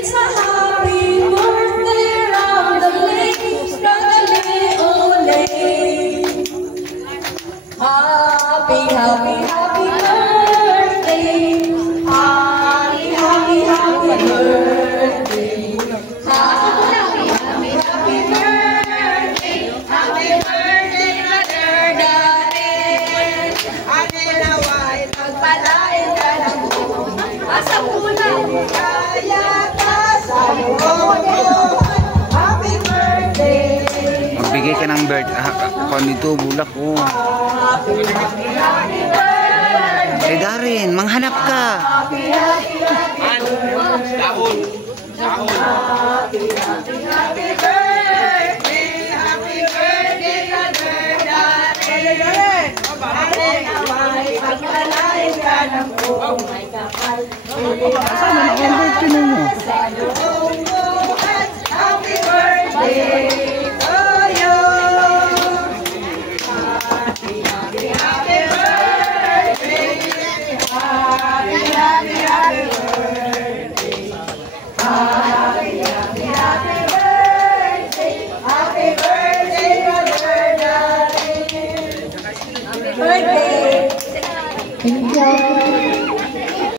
It's a happy birthday round the lane, round the little lane. Happy, happy, happy birthday. Happy, happy, happy birthday. Happy, happy, happy birthday. Happy birthday, Brother Daniel. Ate naway, pagpalain ka ng buhay. Asa muna, kaya ka sa buhay. Happy birthday. Magbigay ka ng kung dito, bulak ko. Happy, happy, happy birthday. Darin, manghanap ka. Happy, happy, happy birthday. Dahon. Happy, happy, happy birthday. Happy birthday, Brother Daniel. Ate naway, pagpalain ka ng buhay kapal. Saan na ang birthday mo?